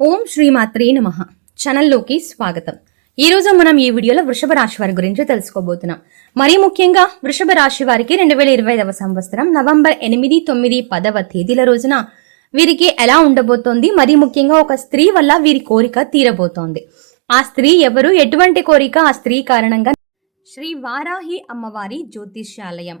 ఓం శ్రీమాత్రే నమ. ఛానల్లోకి స్వాగతం. ఈరోజు మనం ఈ వీడియోలో వృషభ రాశి వారి గురించి తెలుసుకోబోతున్నాం. మరీ ముఖ్యంగా వృషభ రాశి వారికి రెండు వేల ఇరవై ఐదవ సంవత్సరం నవంబర్ ఎనిమిది తొమ్మిది పదవ తేదీల రోజున వీరికి ఎలా ఉండబోతోంది? మరీ ముఖ్యంగా ఒక స్త్రీ వల్ల వీరి కోరిక తీరబోతోంది. ఆ స్త్రీ ఎవరు? ఎటువంటి కోరిక? ఆ స్త్రీ కారణంగా శ్రీ వారాహి అమ్మవారి జ్యోతిష్యాలయం.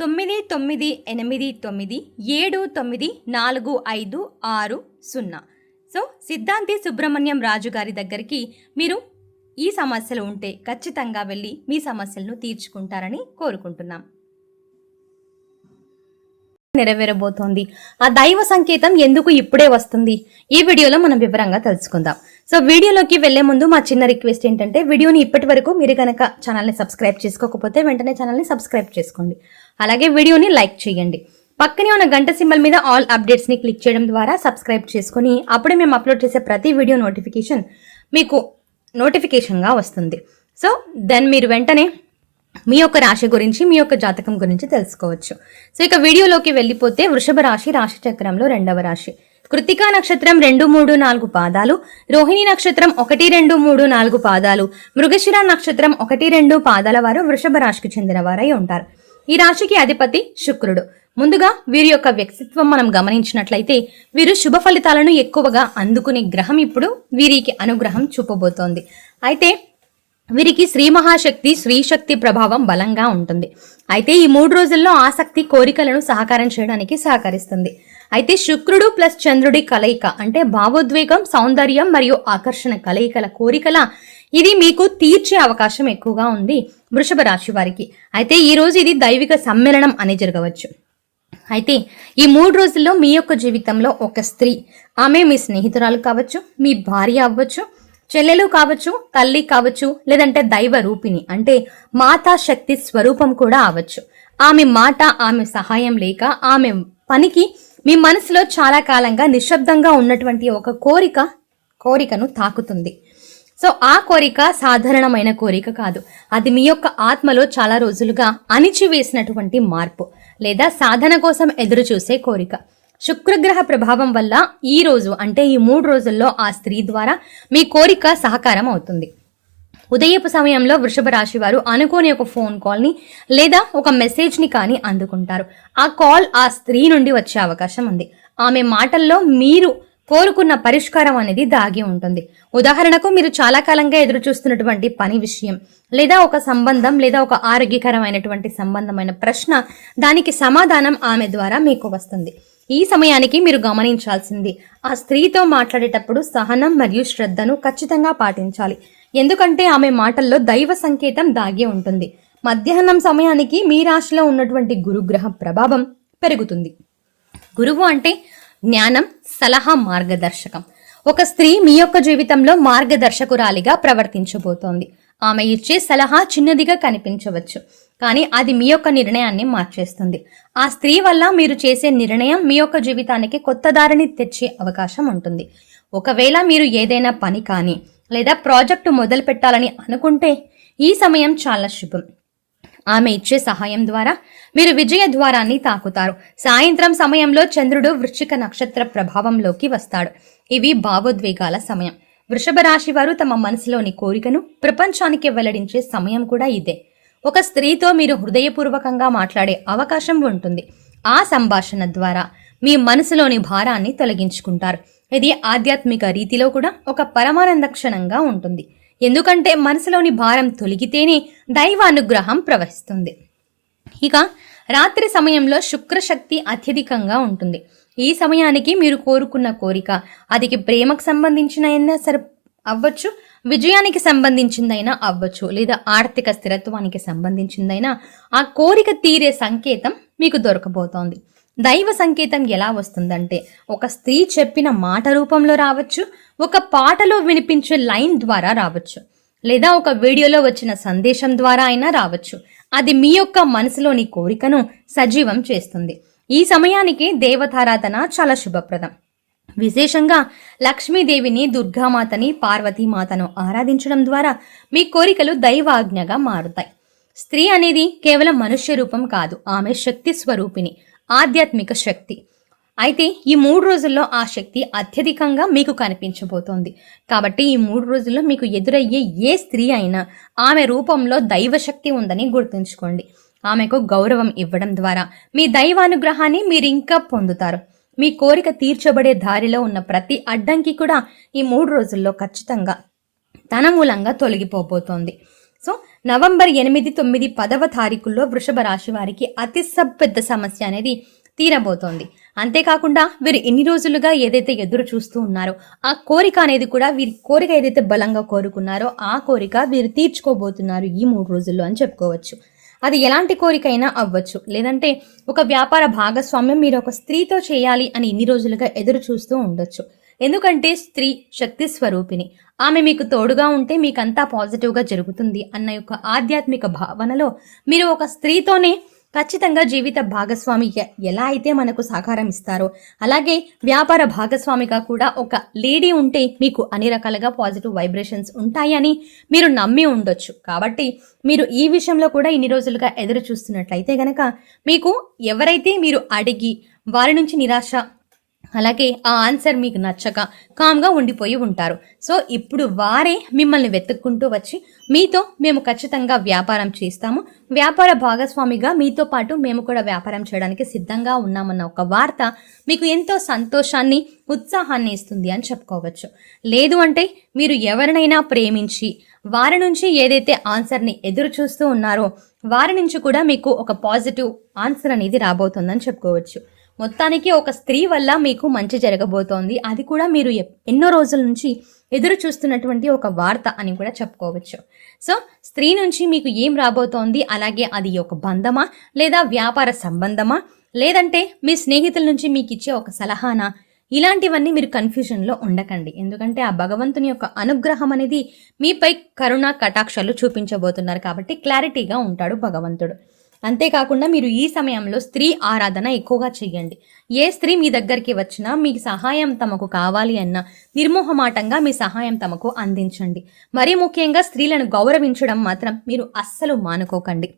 తొమ్మిది తొమ్మిది ఎనిమిది తొమ్మిది ఏడు తొమ్మిది నాలుగు ఐదు ఆరు సున్నా. సో సిద్ధాంతి సుబ్రహ్మణ్యం రాజు గారి దగ్గరికి మీరు ఈ సమస్యలు ఉంటే ఖచ్చితంగా వెళ్ళి మీ సమస్యలను తీర్చుకుంటారని కోరుకుంటున్నాం. నెరవేరబోతోంది. ఆ దైవ సంకేతం ఎందుకు ఇప్పుడే వస్తుంది? ఈ వీడియోలో మనం వివరంగా తెలుసుకుందాం. సో వీడియోలోకి వెళ్ళే ముందు మా చిన్న రిక్వెస్ట్ ఏంటంటే వీడియోని ఇప్పటి వరకు మీరు కనుక ఛానల్ని సబ్స్క్రైబ్ చేసుకోకపోతే వెంటనే ఛానల్ని సబ్స్క్రైబ్ చేసుకోండి. అలాగే వీడియోని లైక్ చేయండి. పక్కనే ఉన్న గంట సింబల్ మీద ఆల్ అప్డేట్స్ని క్లిక్ చేయడం ద్వారా సబ్స్క్రైబ్ చేసుకుని అప్పుడే మేము అప్లోడ్ చేసే ప్రతి వీడియో నోటిఫికేషన్ మీకు నోటిఫికేషన్గా వస్తుంది. సో దెన్ మీరు వెంటనే మీ యొక్క రాశి గురించి మీ యొక్క జాతకం గురించి తెలుసుకోవచ్చు. సో ఇక వీడియోలోకి వెళ్ళిపోతే వృషభ రాశి రాశి చక్రంలో రెండవ రాశి. కృతికా నక్షత్రం రెండు మూడు నాలుగు పాదాలు. రోహిణి నక్షత్రం ఒకటి రెండు మూడు నాలుగు పాదాలు. మృగశిర నక్షత్రం ఒకటి రెండు పాదాల వారు వృషభ రాశికి చెందిన వారై ఉంటారు. ఈ రాశికి అధిపతి శుక్రుడు. ముందుగా వీరి యొక్క వ్యక్తిత్వం మనం గమనించినట్లయితే వీరు శుభ ఫలితాలను ఎక్కువగా అందుకునే గ్రహం ఇప్పుడు వీరికి అనుగ్రహం చూపబోతోంది. అయితే వీరికి శ్రీ మహాశక్తి శ్రీశక్తి ప్రభావం బలంగా ఉంటుంది. అయితే ఈ మూడు రోజుల్లో ఆసక్తి కోరికలను సహకారం చేయడానికి సహకరిస్తుంది. అయితే శుక్రుడు ప్లస్ చంద్రుడి కలయిక అంటే భావోద్వేగం సౌందర్యం మరియు ఆకర్షణ కలయికల కోరికల ఇది మీకు తీర్చే అవకాశం ఎక్కువగా ఉంది వృషభ రాశి వారికి. అయితే ఈ రోజు ఇది దైవిక సమ్మేళనం అని జరగవచ్చు. అయితే ఈ మూడు రోజుల్లో మీ యొక్క జీవితంలో ఒక స్త్రీ ఆమె మీ స్నేహితురాలు కావచ్చు మీ భార్య అవ్వచ్చు చెల్లెలు కావచ్చు తల్లి కావచ్చు లేదంటే దైవ రూపిణి అంటే మాతా శక్తి స్వరూపం కూడా అవ్వచ్చు. ఆమె మాట ఆమె సహాయం లేక ఆమె పనికి మీ మనసులో చాలా కాలంగా నిశ్శబ్దంగా ఉన్నటువంటి ఒక కోరిక కోరికను తాకుతుంది. సో ఆ కోరిక సాధారణమైన కోరిక కాదు. అది మీ యొక్క ఆత్మలో చాలా రోజులుగా అణిచివేసినటువంటి మార్పు లేదా సాధన కోసం ఎదురు చూసే కోరిక. శుక్రగ్రహ ప్రభావం వల్ల ఈ రోజు అంటే ఈ మూడు రోజుల్లో ఆ స్త్రీ ద్వారా మీ కోరిక సహకారం అవుతుంది. ఉదయపు సమయంలో వృషభ రాశి వారు అనుకోని ఒక ఫోన్ కాల్ని లేదా ఒక మెసేజ్ని కానీ అందుకుంటారు. ఆ కాల్ ఆ స్త్రీ నుండి వచ్చే అవకాశం ఉంది. ఆమె మాటల్లో మీరు కోరుకున్న పరిష్కారం అనేది దాగి ఉంటుంది. ఉదాహరణకు మీరు చాలా కాలంగా ఎదురు చూస్తున్నటువంటి పని విషయం లేదా ఒక సంబంధం లేదా ఒక ఆరోగ్యకరమైనటువంటి సంబంధమైన ప్రశ్న దానికి సమాధానం ఆమె ద్వారా మీకు వస్తుంది. ఈ సమయానికి మీరు గమనించాల్సింది ఆ స్త్రీతో మాట్లాడేటప్పుడు సహనం మరియు శ్రద్ధను ఖచ్చితంగా పాటించాలి. ఎందుకంటే ఆమె మాటల్లో దైవ సంకేతం దాగి ఉంటుంది. మధ్యాహ్నం సమయానికి మీ రాశిలో ఉన్నటువంటి గురుగ్రహ ప్రభావం పెరుగుతుంది. గురువు అంటే జ్ఞానం సలహా మార్గదర్శకం. ఒక స్త్రీ మీ యొక్క జీవితంలో మార్గదర్శకురాలిగా ప్రవర్తించబోతోంది. ఆమె ఇచ్చే సలహా చిన్నదిగా కనిపించవచ్చు. కానీ అది మీ యొక్క నిర్ణయాన్ని మార్చేస్తుంది. ఆ స్త్రీ వల్ల మీరు చేసే నిర్ణయం మీ యొక్క జీవితానికి కొత్త దారిని తెచ్చే అవకాశం ఉంటుంది. ఒకవేళ మీరు ఏదైనా పని కానీ లేదా ప్రాజెక్టు మొదలు పెట్టాలని అనుకుంటే ఈ సమయం చాలా శుభం. ఆమె ఇచ్చే సహాయం ద్వారా మీరు విజయ ద్వారాన్ని తాకుతారు. సాయంత్రం సమయంలో చంద్రుడు వృశ్చిక నక్షత్ర ప్రభావంలోకి వస్తాడు. ఇవి భావోద్వేగాల సమయం. వృషభ రాశి వారు తమ మనసులోని కోరికను ప్రపంచానికి వెల్లడించే సమయం కూడా ఇదే. ఒక స్త్రీతో మీరు హృదయపూర్వకంగా మాట్లాడే అవకాశం ఉంటుంది. ఆ సంభాషణ ద్వారా మీ మనసులోని భారాన్ని తొలగించుకుంటారు. ఇది ఆధ్యాత్మిక రీతిలో కూడా ఒక పరమానంద క్షణంగా ఉంటుంది. ఎందుకంటే మనసులోని భారం తొలగితేనే దైవానుగ్రహం ప్రవహిస్తుంది. ఇక రాత్రి సమయంలో శుక్రశక్తి అత్యధికంగా ఉంటుంది. ఈ సమయానికి మీరు కోరుకున్న కోరిక అది ప్రేమకు సంబంధించిన సరే అవ్వచ్చు. విజయానికి సంబంధించిందైనా అవ్వచ్చు లేదా ఆర్థిక స్థిరత్వానికి సంబంధించిందైనా ఆ కోరిక తీరే సంకేతం మీకు దొరకబోతోంది. దైవ సంకేతం ఎలా వస్తుందంటే ఒక స్త్రీ చెప్పిన మాట రూపంలో రావచ్చు ఒక పాటలో వినిపించే లైన్ ద్వారా రావచ్చు లేదా ఒక వీడియోలో వచ్చిన సందేశం ద్వారా అయినా రావచ్చు. అది మీ యొక్క మనసులోని కోరికను సజీవం చేస్తుంది. ఈ సమయానికి దేవతారాధన చాలా శుభప్రదం. విశేషంగా లక్ష్మీదేవిని దుర్గామాతని పార్వతీమాతను ఆరాధించడం ద్వారా మీ కోరికలు దైవాజ్ఞగా మారుతాయి. స్త్రీ అనేది కేవలం మనుష్య రూపం కాదు ఆమె శక్తి స్వరూపిణి ఆధ్యాత్మిక శక్తి. అయితే ఈ మూడు రోజుల్లో ఆ శక్తి అత్యధికంగా మీకు కనిపించబోతోంది. కాబట్టి ఈ మూడు రోజుల్లో మీకు ఎదురయ్యే ఏ స్త్రీ అయినా ఆమె రూపంలో దైవశక్తి ఉందని గుర్తుంచుకోండి. ఆమెకు గౌరవం ఇవ్వడం ద్వారా మీ దైవానుగ్రహాన్ని మీరు ఇంకా పొందుతారు. మీ కోరిక తీర్చబడే దారిలో ఉన్న ప్రతి అడ్డంకి కూడా ఈ మూడు రోజుల్లో ఖచ్చితంగా తన మూలంగా తొలగిపోబోతోంది. సో నవంబర్ ఎనిమిది తొమ్మిది పదవ తారీఖుల్లో వృషభ రాశి వారికి అతి సబ్ పెద్ద సమస్య అనేది తీరబోతోంది. అంతేకాకుండా వీరు ఎన్ని రోజులుగా ఏదైతే ఎదురు చూస్తూ ఉన్నారో ఆ కోరిక అనేది కూడా వీరి కోరిక ఏదైతే బలంగా కోరుకున్నారో ఆ కోరిక వీరు తీర్చుకోబోతున్నారు ఈ మూడు రోజుల్లో అని చెప్పుకోవచ్చు. అది ఎలాంటి కోరికైనా అవ్వచ్చు. లేదంటే ఒక వ్యాపార భాగస్వామ్యం మీరు ఒక స్త్రీతో చేయాలి అని ఇన్ని రోజులుగా ఎదురు చూస్తూ ఉండొచ్చు. ఎందుకంటే స్త్రీ శక్తి స్వరూపిణి. ఆమె మీకు తోడుగా ఉంటే మీకంతా పాజిటివ్గా జరుగుతుంది అన్న యొక్క ఆధ్యాత్మిక భావనలో మీరు ఒక స్త్రీతోనే ఖచ్చితంగా జీవిత భాగస్వామి ఎలా అయితే మనకు సహకారం ఇస్తారో అలాగే వ్యాపార భాగస్వామిగా కూడా ఒక లేడీ ఉంటే మీకు అన్ని రకాలుగా పాజిటివ్ వైబ్రేషన్స్ ఉంటాయని మీరు నమ్మి ఉండొచ్చు. కాబట్టి మీరు ఈ విషయంలో కూడా ఇన్ని రోజులుగా ఎదురు చూస్తున్నట్లయితే గనక మీకు ఎవరైతే మీరు అడిగి వారి నుంచి నిరాశ అలాగే ఆ ఆన్సర్ మీకు నచ్చక కామ్గా ఉండిపోయి ఉంటారు. సో ఇప్పుడు వారే మిమ్మల్ని వెతుక్కుంటూ వచ్చి మీతో మేము ఖచ్చితంగా వ్యాపారం చేస్తాము. వ్యాపార భాగస్వామిగా మీతో పాటు మేము కూడా వ్యాపారం చేయడానికి సిద్ధంగా ఉన్నామన్న ఒక వార్త మీకు ఎంతో సంతోషాన్ని ఉత్సాహాన్ని ఇస్తుంది అని చెప్పుకోవచ్చు. లేదు అంటే మీరు ఎవరినైనా ప్రేమించి వారి నుంచి ఏదైతే ఆన్సర్ని ఎదురు చూస్తూ ఉన్నారో వారి నుంచి కూడా మీకు ఒక పాజిటివ్ ఆన్సర్ అనేది రాబోతుందని చెప్పుకోవచ్చు. మొత్తానికి ఒక స్త్రీ వల్ల మీకు మంచి జరగబోతోంది. అది కూడా మీరు ఎప్- ఎన్నో రోజుల నుంచి ఎదురు చూస్తున్నటువంటి ఒక వార్త అని కూడా చెప్పుకోవచ్చు. సో స్త్రీ నుంచి మీకు ఏం రాబోతోంది? అలాగే అది ఒక బంధమా? లేదా వ్యాపార సంబంధమా? లేదంటే మీ స్నేహితుల నుంచి మీకు ఇచ్చే ఒక సలహానా? ఇలాంటివన్నీ మీరు కన్ఫ్యూజన్లో ఉండకండి. ఎందుకంటే ఆ భగవంతుని యొక్క అనుగ్రహం అనేది మీపై కరుణ కటాక్షాలు చూపించబోతున్నారు కాబట్టి క్లారిటీగా ఉంటాడు భగవంతుడు. అంతేకాకుండా మీరు ఈ సమయంలో స్త్రీ ఆరాధన ఎక్కువగా చేయండి. ఏ స్త్రీ మీ దగ్గరికి వచ్చినా మీ సహాయం తమకు కావాలి అన్న నిర్మోహమాటంగా మీ సహాయం తమకు అందించండి. మరీ ముఖ్యంగా స్త్రీలను గౌరవించడం మాత్రం మీరు అస్సలు మానుకోకండి.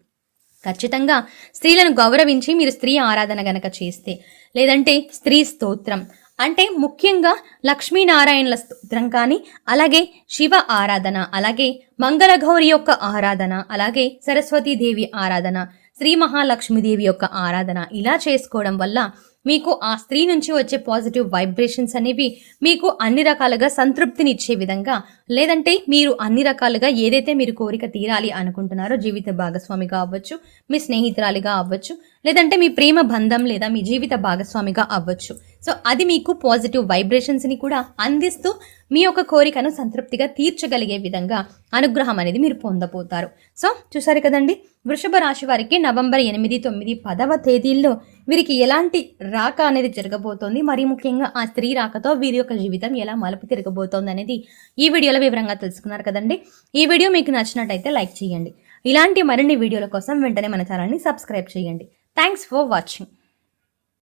ఖచ్చితంగా స్త్రీలను గౌరవించి మీరు స్త్రీ ఆరాధన గనక చేస్తే లేదంటే స్త్రీ స్తోత్రం అంటే ముఖ్యంగా లక్ష్మీనారాయణల స్తోత్రం కానీ అలాగే శివ ఆరాధన అలాగే మంగళగౌరి యొక్క ఆరాధన అలాగే సరస్వతీదేవి ఆరాధన శ్రీ మహాలక్ష్మీదేవి యొక్క ఆరాధన ఇలా చేసుకోవడం వల్ల మీకు ఆ స్త్రీ నుంచి వచ్చే పాజిటివ్ వైబ్రేషన్స్ అనేవి మీకు అన్ని రకాలుగా సంతృప్తినిచ్చే విధంగా లేదంటే మీరు అన్ని రకాలుగా ఏదైతే మీరు కోరిక తీరాలి అనుకుంటున్నారో జీవిత భాగస్వామిగా అవ్వచ్చు మీ స్నేహితురాలిగా అవ్వచ్చు లేదంటే మీ ప్రేమ బంధం లేదా మీ జీవిత భాగస్వామిగా అవ్వచ్చు. సో అది మీకు పాజిటివ్ వైబ్రేషన్స్ని కూడా అందిస్తూ మీ యొక్క కోరికను సంతృప్తిగా తీర్చగలిగే విధంగా అనుగ్రహం అనేది మీరు పొందబోతారు. సో చూసారు కదండి? వృషభ రాశి వారికి నవంబర్ ఎనిమిది తొమ్మిది పదవ తేదీల్లో వీరికి ఎలాంటి రాక అనేది జరగబోతోంది? మరి ముఖ్యంగా ఆ స్త్రీ రాకతో వీరి యొక్క జీవితం ఎలా మలుపు తిరగబోతోంది అనేది ఈ వీడియోలో వివరంగా తెలుసుకున్నారు కదండి? ఈ వీడియో మీకు నచ్చినట్టయితే లైక్ చేయండి. ఇలాంటి మరిన్ని వీడియోల కోసం వెంటనే మన ఛానల్ని సబ్స్క్రైబ్ చేయండి. Thanks for watching.